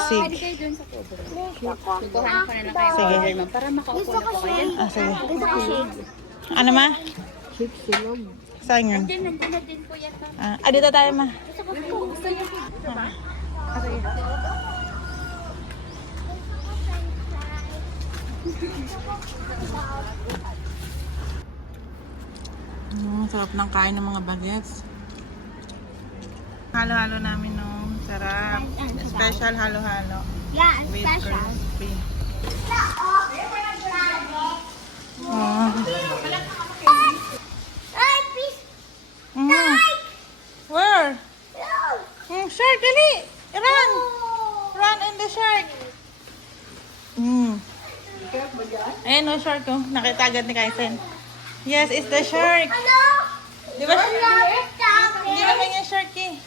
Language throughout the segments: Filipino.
sisig. Pwede kayo dun sa cover. Kukuhanan ko na lang kayo Sige. cover, ma'am. Para makaupo na po kayo. Sige. Gusto ko shake. Ano ma? Saan yun? Nandun na din po yan, ma'am. Dito tayo ma. Gusto ko po. Gusto niyo po. Sige. Sarap ng kain ng mga bagets. Halo-halo namin, no? Sarap. Special halo-halo. Yeah, With special. crispy. Oh. Ay, please. Where? Shark, dali! Run! Run in the shark! Ayan o, shark o. Nakita agad ni Kaisen. Yes, it's the shark. Ano? Di ba? Hindi naman yung shark eh.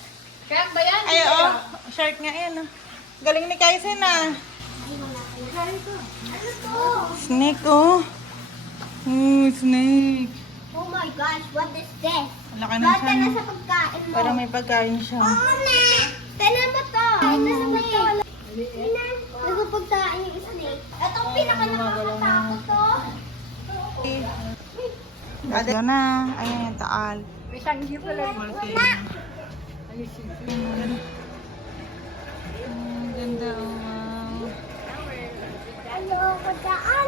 Kaya ba yan? Ay, oo. Shark nga yan. Galing ni Kaisen ah. Snake oh. Snake. Oh my gosh, what is this? Ang laki ng Bata siya. na No? sa pagkain mo. Parang may pagkain siya. Oo na. Tignan mo to. Nasa pagkain. Nasa pagkain yung snake. Ito ang pinaka nakakatakot to. Ado na. Ayan yung taal. Ganda oh. Wow. Ano ako daan?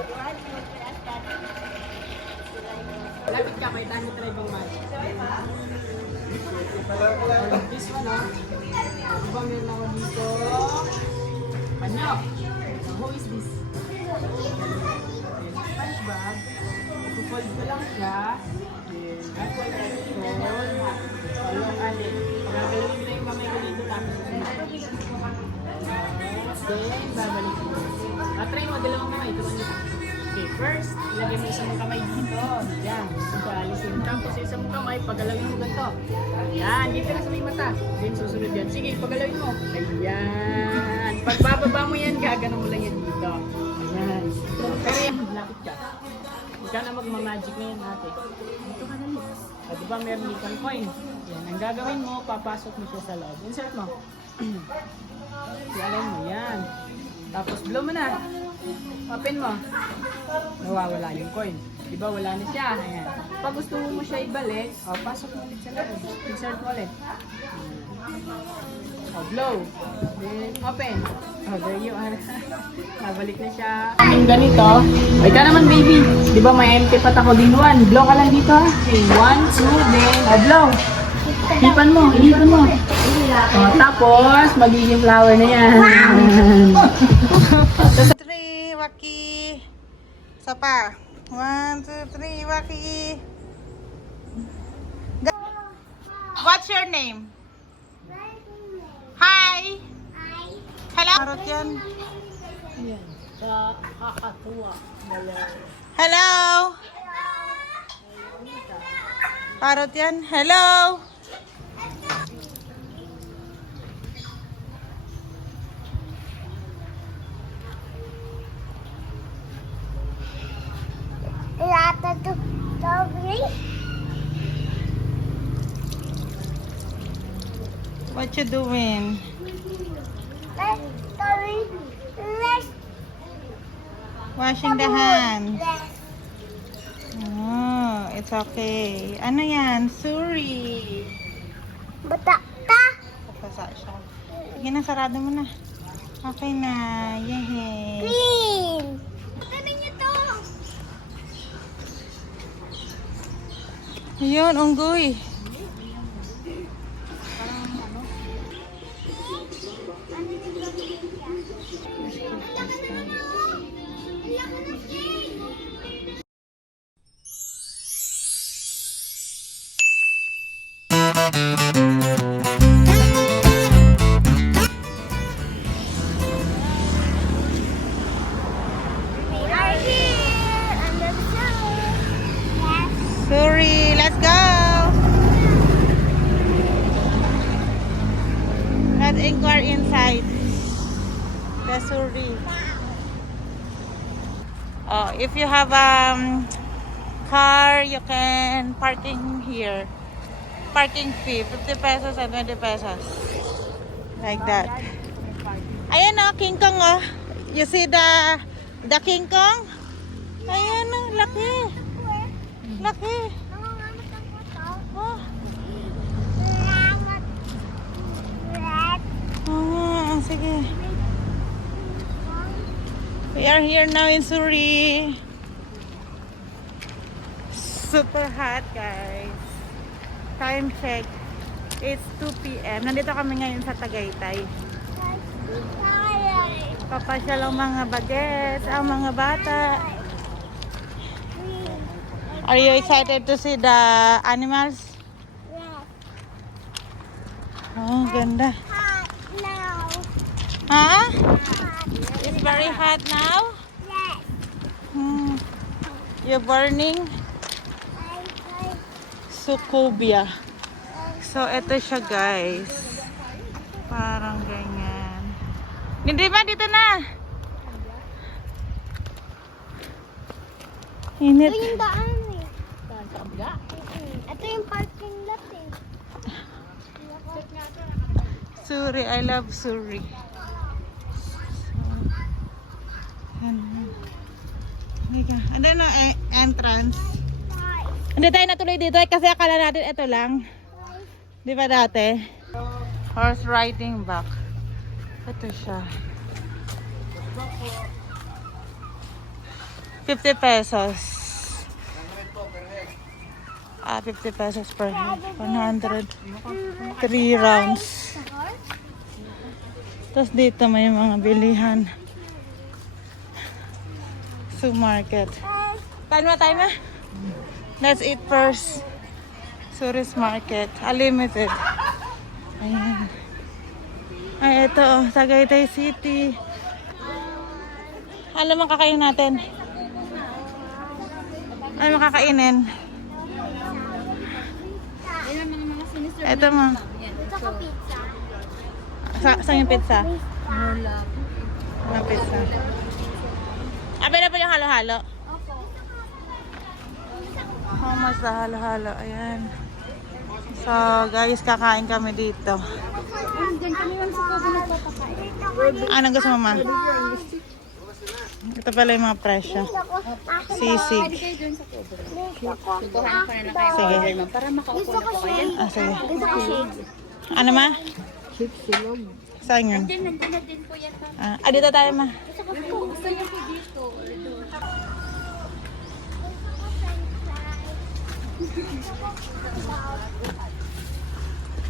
Lapit ka, may tayo try bang match. This one, ha? Diba meron ako dito? Ano? Who is this? SpongeBob. Ipo-fold ko lang siya. Apple apple. Walang alin. Gagalawin ko yung kamay ko dito tapos then, babalik ko. Try mo, dalawang kamay. Okay, first, ilagay mo isang kamay dito. Yan. Alisin. Tapos isang kamay, pagalawin mo ganito. Yan, dito na sa may mata. Then susunod yan. Sige, pagalawin mo. Ayan. Pagbababa mo yan, gagano mo lang yan dito. Ayan. Pero yan, lapit ka. Ikaw na magmamagic na yan ate. Dito ka na lips. At diba meron little coin? Yan. Ang gagawin mo, papasok mo siya sa loob. Insert mo. Ialay mo yan. Tapos blow mo na. Open mo. Nawawala yung coin. Diba wala na siya. Ayan. Pag gusto mo siya ibalik, pasok mo ulit sa loob. Insert mo ulit. Blow. Then open. There you are. Nabalik na siya. Yung ganito. Ay ka naman baby. Diba may empty pat ako din one. Blow ka lang dito ha. Okay, 1, 2, then blow. Hipan mo. Hipan mo. Tapos magiging flower na yan. 3, Waki. Isa pa. 1, 2, 3, Waki. What's your name? Hi. Hello. Parot yan. Hello. Parot yan. Hello. Lata to doggy. What you doing? Let's Washing the hands. Oh, it's okay. Ano yan? Suri. Bata ta. Kapasa siya. Sige na, sarado mo na. Okay na. Yehey. Clean. Ano niyo to? Ayun, unggoy. We are here on the zoo. Yes. Suri, let's go. Let's inquire inside the Suri. Oh, if you have car, you can parking here. Parking fee, 50 pesos and 20 pesos. Like that. Ayan o, King Kong oh. You see the King Kong? Ayan o, laki. Laki. Oh. Oh, sige. We are here now in Suri. Super hot, guys. Time check. It's 2 p.m. Nandito kami ngayon sa Tagaytay. Papasyal ang mga bagets, ang mga bata. Are you excited to see the animals? Oh, ganda. Hot now. Huh? Hot. It's very hot now? Yes. You're burning? Sucubia. So, ito siya, guys. Parang ganyan. Hindi ba? Dito na. Init. Ito yung daan eh. Ito yung parking lot eh. Suri. I love Suri. Ano na entrance? Hindi tayo natuloy dito kasi akala natin ito lang. Di ba dati? Horse riding back. Ito siya. 50 pesos. 50 pesos per head. 100. 3 rounds. Tapos dito may mga bilihan. Market. Kain mo tayo na? Let's eat first. Suri's Market. Unlimited. Ayan. Ay, ito. Tagaytay City. Ano mang kakain natin? Ano mang kakainin? Ito mo. Ito ko pizza. Saan yung pizza? Wala pizza. Available yung halo-halo? Opo. How much sa halo-halo? Ayan. So, guys, kakain kami dito. Diyan kami lang sa kubo nagpapakain. Anong gusto mo, ma? Ito pala yung mga presyo. Sisig. Sige. Gusto ko shake. Sige. Gusto ko shake. Ano, ma? Saan yun? Nandun na din po yan. Dito tayo, ma. Gusto ko po. Gusto niyo po dito.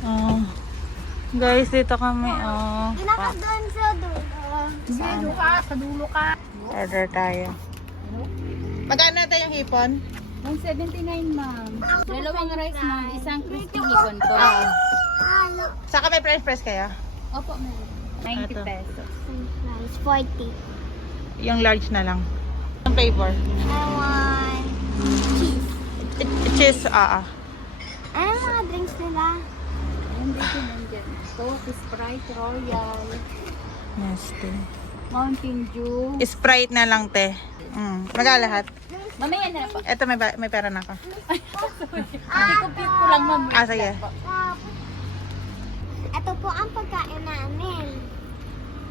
Oh. Guys, dito kami. Oh. Ginaka doon sa dulo. Saan? Sa dulo ka. Order tayo. Magkano tayo yung hipon? 179, ma'am. Dalawang rice, ma'am. Isang crispy hipon po. Halo. Saka may price press kayo? Opo, ma'am. 90 Ito. pesos. Price 40. Yung large na lang. Ang flavor? I want cheese. Cheese, Ano mga drinks nila? Ayun dito nandyan. Coke, Sprite, Royal, Nasty. Mountain Dew. Sprite na lang, te. Magkano lahat? Mamaya na po. Eto, may pera na ako. I-compute ko lang, ma'am. Sige. Ito po ang pagkain namin.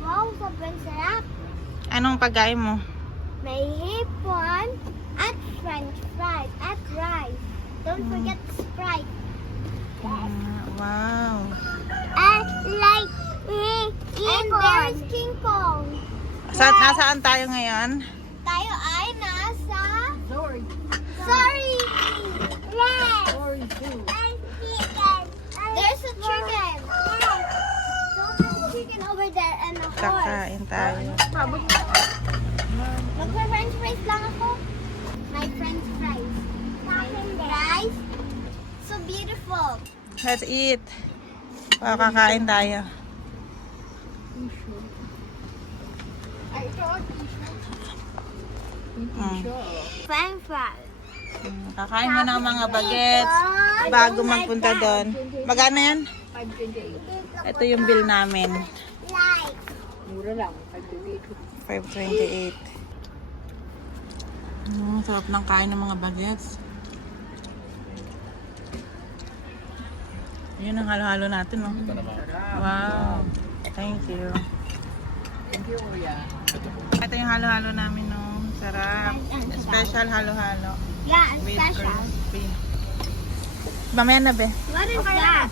Wow, sobrang sarap. Anong pagkain mo? May hipon at french fries at rice. Don't forget Sprite. Wow. And like and there's King Kong. Nasaan tayo ngayon? Tayo ay nasa Sorry. Sorry. Yes. Sorry, Zoo. And chicken. There's a chicken. Yes. There's a chicken over there and a horse. Kakain tayo. Magpa-french fries lang ako. My french fries. Fries. So beautiful. Let's eat. Kakain tayo. French fries. Kakain mo ng mga bagets bago magpunta doon. Magkano yan? 528. Ito yung bill namin. Like. Mura lang. 528. Sarap ng kain ng mga bagets. Yun ang halo-halo natin, no? Wow. Thank you. Thank you, kuya. Ito yung halo-halo namin, no. Sarap. Special halo-halo. Yeah, With special. crispy. Mamaya na, be. What is that?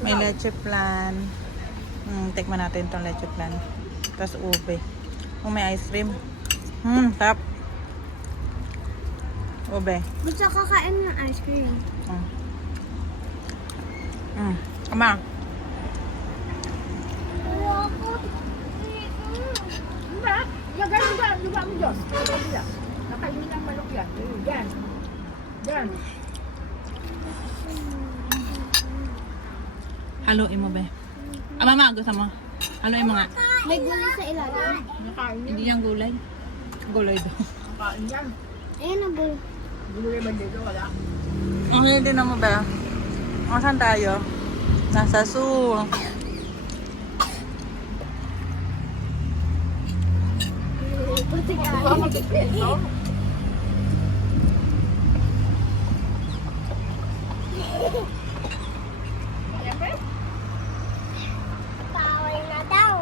May leche plan. Tikman natin itong leche plan. Tapos ube. Oh, may ice cream. Sarap. Ube. Gusto ko kain ng ice cream. Ama. Ganun dyan. Luba mo, Diyos. Nakainin ang manok yan. Yan. Yan. Haluin mo, be. Mama, gusto mo? Haluin mo nga. May gulay sa ilalim. Nakain yan. Hindi yung gulay. Gulay daw. Nakain yan. Ayun ang gulay. Gulay ba dito? Wala. Okay din mo, be. Saan tayo? Nasa zoo. Buti ka. Power na daw.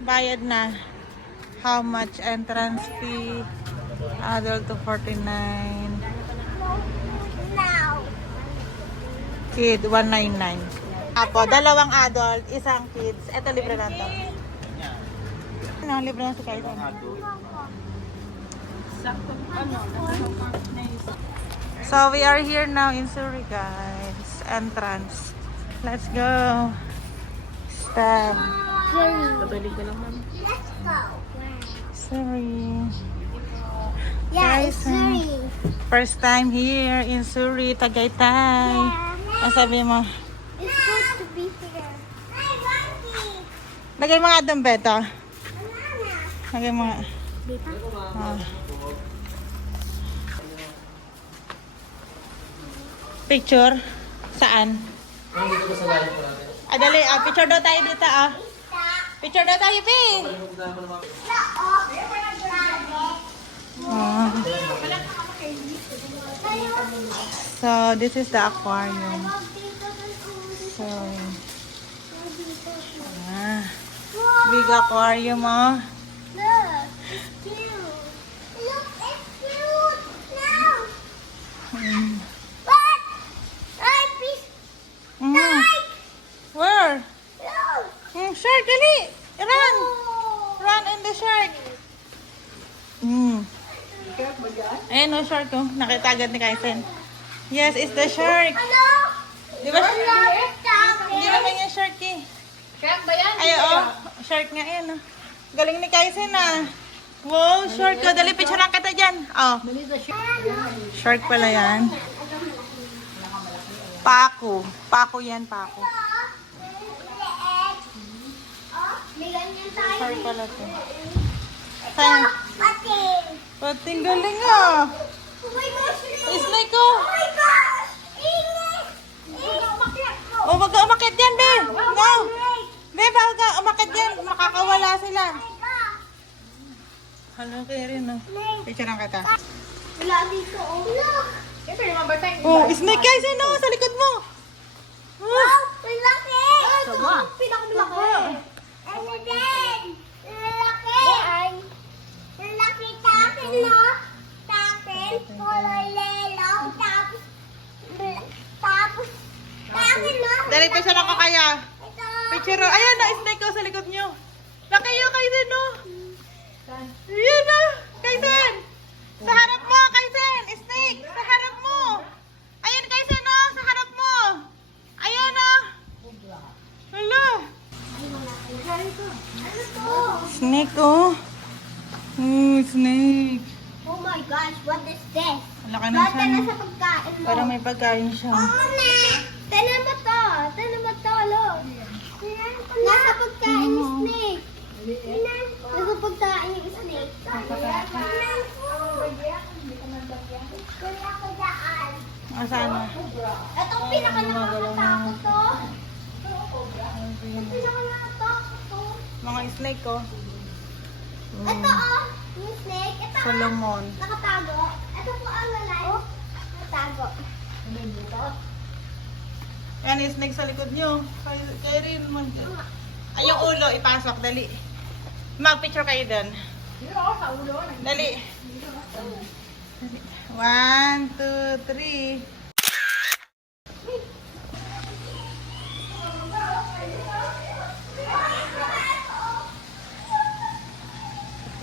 Bayad na. How much entrance fee? Adult to 49. Now. Kid, 199. Apo, dalawang adult, isang kids. Ito, libre na to. Ano, libre na si Kailan. So, we are here now in Surrey, guys. Entrance. Let's go. Step. Babalik ka lang, ma'am. Let's go. Surrey. Yeah, Guys, it's Surrey. First time here in Surrey, Tagaytay. Ang sabi mo? It's good to be here. Hey, Monkey! Lagay mo nga doon, Beto. Banana! Lagay mo nga. Ah. Picture? Saan? Dali. Picture daw tayo dito, ah. Picture daw tayo, Pi. Ah. So, this is the aquarium. So, big aquarium, oh. Look, it's cute. Look, it's cute. Now. What? Ay, please. Like. Where? Look. Shark, dali. Run. Oh. Run in the shark. Ayan, oh, shark, oh. Nakita agad ni Kaisen. Yes, it's the shark. Ano? Di ba? Wala, it's Hindi naman yung shark, eh. Shark ba yan? Ay, oh. Shark nga yan, oh. Galing ni Kaisen, ah. Wow, shark, oh. Dali, picturean kita dyan. Oh. Shark pala yan. Pako. Pako yan, pako. May ganyan tayo. Shark pala to. Saan? Pati. Pating galing, ah. Oh my gosh. Snake, oh. Oh my gosh. Ingay. Ingay. Oh, wag ka umakit dyan, be. No. Be, bawal ka umakit dyan. Makakawala sila. Hello, kayo rin, no? Picturean kita. Wala dito, oh. Look. Siyempre, naman ba tayo? Oh, snake guys, ano? Sa likod mo. Oh. Wow, ang laki. Sama. Pinakamlaki. Ano din? Ang laki. Ang laki sa akin, no? Sa akin, kulay lelaw. Tapos, sa akin, no? Dali, picturean ko kaya. Ito. Picture, ayan na, snake ko sa likod nyo. Nakayo, Kaisen, no? Ayan na, Kaisen. Sa harap mo, Kaisen. Snake, sa harap mo. Ayan, Kaisen, no? Sa harap mo. Ayan, no? Hala. Ano to? Snake, oh. Oh, snake. Oh my gosh, what is this? Laki na Bakit siya, na no? sa pagkain mo? Parang may pagkain siya. Oo na! Tanan mo to! Tanan mo to, look! Nasa pagkain yung snake! Nasa pagkain yung snake! Wala ko daan! Asan na? Ito ang pinaka-nakakatakot to! Ito pinaka-nakakatakot to! Mga snake, oh. Ito oh! Yung snake! Ito oh! Solomon. Nakatago! Ito po ang lalay. Oh, natago. Yan yung snake sa likod nyo. Kayo rin man. Ay, yung ulo, ipasok. Dali. Mag-picture kayo doon. Dali. 1, 2, 3.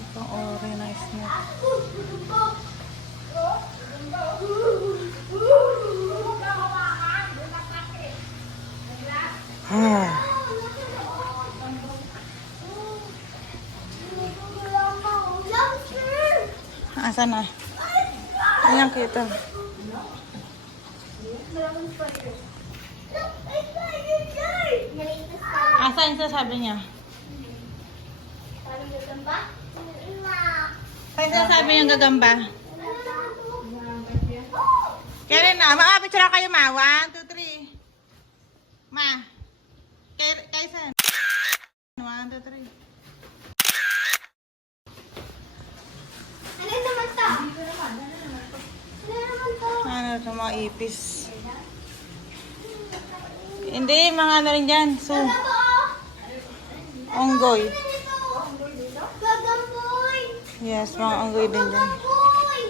Ito, ori na snake. Ah. Asan na? Ayan kita. Asan yung sasabi niya? Saan yung sasabi niya gagamba? Kailan na? Picture kayo ma. 1, 2, 3. Ma. Kaisan? 1, 2, 3. Ano naman to? Ano naman to? Ano ito mga ipis? Hindi, mga ano rin dyan. So, onggoy. Gagamboy! Yes, mga onggoy din dyan. Gagamboy!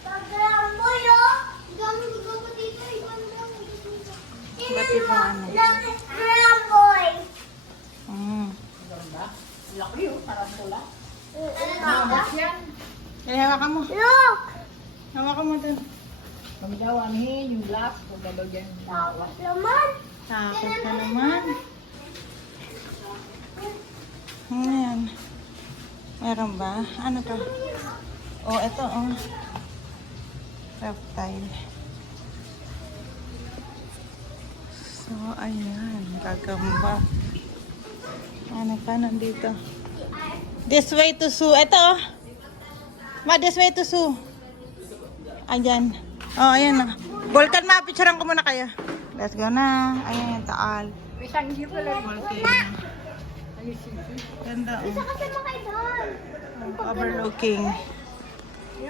Gagamboy, oh! Gagamboy dito, Ba't iba ano? Gagamboy! Laki yun, parang tula. Ano to? Eh, hawakan mo. Look! Hawakan mo dun. Kami daw, anihin, yung glass, kung gano'n yan. Laman! Takot ka naman. Ayan. Meron ba? Ano to? Oh, ito oh. Reptile. So, ayan. Gagamba. Ano pa nandito? This way to zoo. Ito oh. Ma, this way to zoo. Ayan. Oh, ayan na. Volcan, ma-picturean ko muna kayo. Let's go na. Ayan yung taal. May sanggi pala yung Ganda oh. Isa kasi makay doon. Overlooking.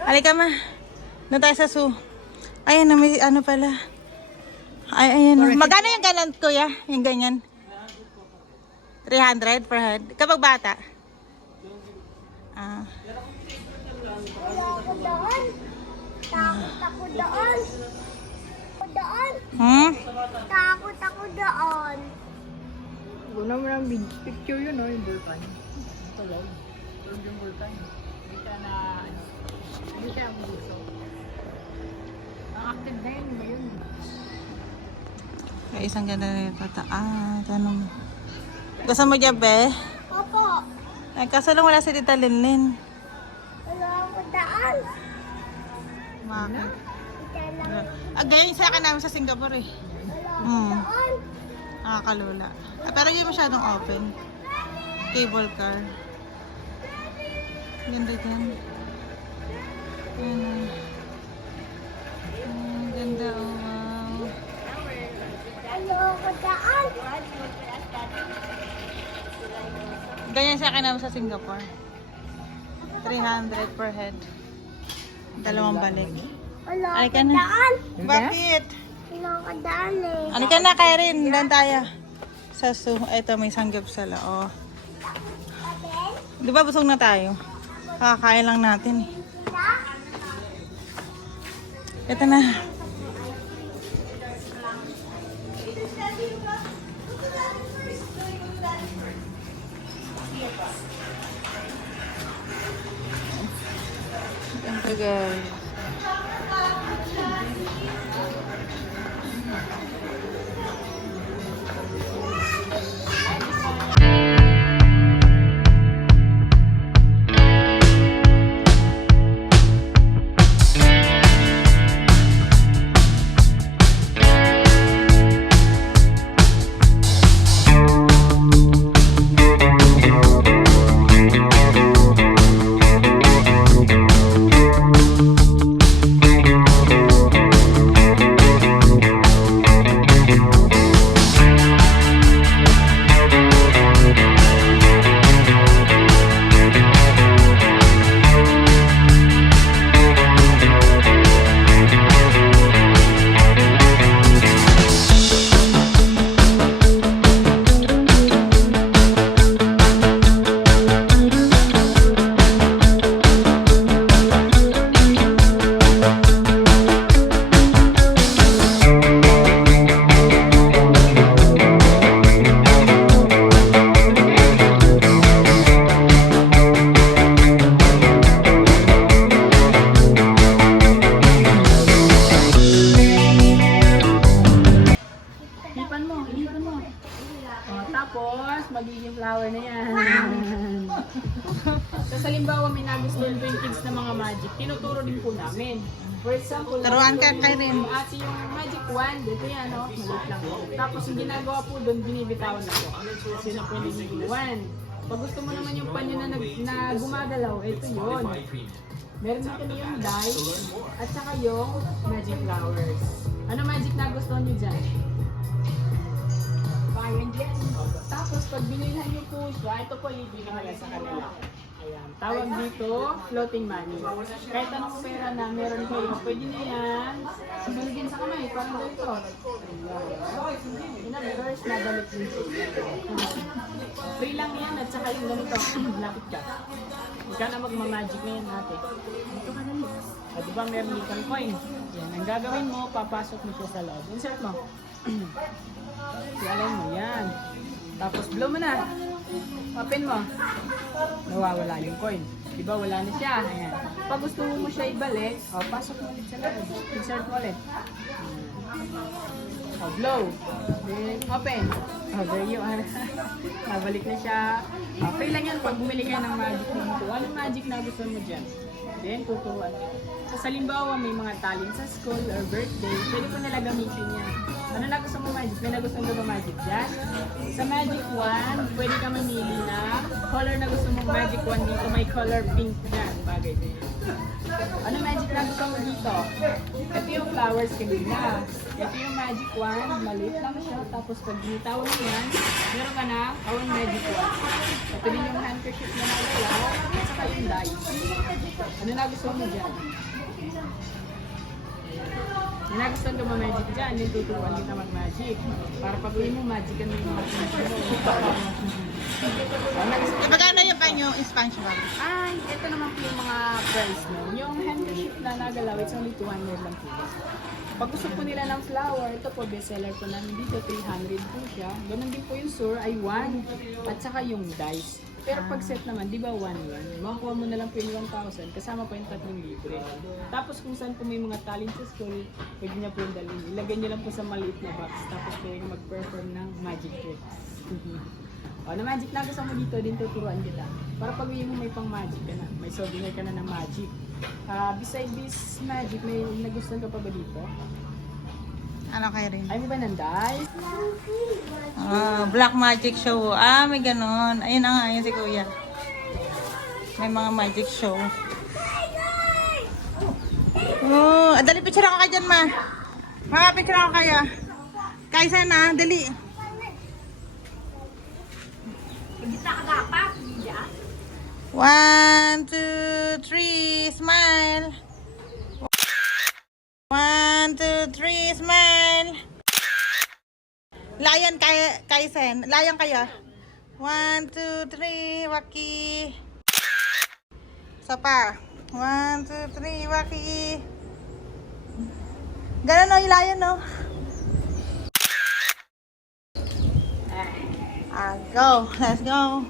Halika ma. Doon tayo sa zoo. Ayan na, may ano pala. Ay, ayan na. Magkano yung galant kuya? Yung ganyan? 300 per head. Kapag bata? Ah. Ako doon. Takot ako doon. Ako doon. Hmm? Takot ako doon. Una mo ng picture yun, no? Yung vulkan. Ito lang. Tulog yung vulkan. Hindi siya na, hindi siya ang gusto. Ang active na yun, yun. Kaya isang ganda na yung tataan. Tanong mo. Gusto mo dyan, be? Opo. Ay, kaso lang wala si Tita Linlin. Wala ako daan. Bakit? Ika lang. Ganyan yung sa akin namin sa Singapore eh. Wala ako daan. Nakakalula. Pero hindi masyadong open. Cable car. Ganda dyan. Ayan. Ganda oh, wow. Wala ako daan. Ganyan sa akin naman sa Singapore. 300 per head. Dalawang balik. Wala Ay, ako ka na. daan. Bakit? Wala ako daan eh. Ano ka na, Karen? Doon tayo. Sa zoo. Ito, may sanggapsala. Oh. Di ba busog na tayo? Kakakain lang natin eh. Ito na. Ito guys. magiging flower na yan. Tapos halimbawa may nagustuhan po yung kids na mga magic, tinuturo din po namin. For example, Turuan ka rin. Ate yung magic wand, ito yan, no? Maliit lang po. Tapos yung ginagawa po doon, binibitawan na po. Kasi na po yung magic wand. Pag gusto mo naman yung panyo na gumagalaw, ito yun. Meron din kami yung dice at saka yung magic flowers. Ano magic na gusto niyo dyan? Fire and Jet. Tapos pag binilhan niyo po siya, ito po yung binilhan sa kanila. Ayan. Tawag dito, floating money. Kahit anong pera na meron kayo, pwede na yan. Sunugin sa kamay, parang dito. Reverse na balik dito. Free lang yan at saka yung ganito. Lapit ka. Huwag ka na magmamagic na yan natin. Ito ka na rin. O diba meron little coin? Yan. Ang gagawin mo, papasok mo siya sa loob. Insert mo. Siyalan mo yan. Tapos blow mo na. Open mo. Nawawala yung coin. Diba wala na siya. Ayan. Pag gusto mo siya ibalik, pasok mo ulit sa loob. Insert mo ulit. Blow. Then open. There you are. Nabalik na siya. Okay lang yan pag bumili kayo ng magic nito. Anong magic na gusto mo dyan? Then tuturuan kita. Sa halimbawa may mga talent sa school or birthday, pwede ko nila gamitin yan. Ano na gusto mo magic? May nagustuhan mo ba magic dyan? Sa magic wand, pwede ka mamili na color na gusto mong magic wand dito. May color pink dyan. Bagay din. Ano magic na gusto mo dito? Ito yung flowers kanina. Ito yung magic wand. Maliit lang siya. Tapos pag binitawan mo yan, meron ka na our magic wand. Ito din yung handkerchief na nagalaw. At saka yung dice. Ano na gusto mo dyan? May nagustuhan ka ba magic dyan? Yung tuturuan kita mag-magic. Para pag uwi mo, magic mo yung mga pinag Magkano yung panyo SpongeBob? Ay, ito naman po yung mga price mo. Yung handkerchief na nagalaw, it's only 200 lang po. Pag gusto po nila ng flower, ito po bestseller po namin dito, 300 po siya. Ganun din po yung sur ay 1 at saka yung dice. Pero pag set naman, di ba 1 yan? Makakuha mo na lang po yung 1,000 kasama pa yung 3,000. Tapos kung saan po may mga talent sa school, pwede niya po yung dalhin. Ilagay niyo lang po sa maliit na box. Tapos pwede mag-perform ng magic tricks. O, na magic na gusto mo dito, din tuturuan kita. Para pag uwi mo may pang magic ka na. May souvenir ka na ng magic. Beside this magic, may nagustuhan ka pa ba dito? Ano kayo rin? Ay mo ba ng dice? Black magic show. May ganon. Ayun na nga, ayun si Kuya. May mga magic show. Dali picture ako kayo dyan, ma. Picture ako kayo. Kaysa na, dali. Kita ka dapat. 1, 2, 3, smile. 1, 2, 3, smile. Layan Kaisen. Layan kayo. 1, 2, 3, waki. Isa pa. 1, 2, 3, waki. Ganun o, ilayan o. Go. Let's go.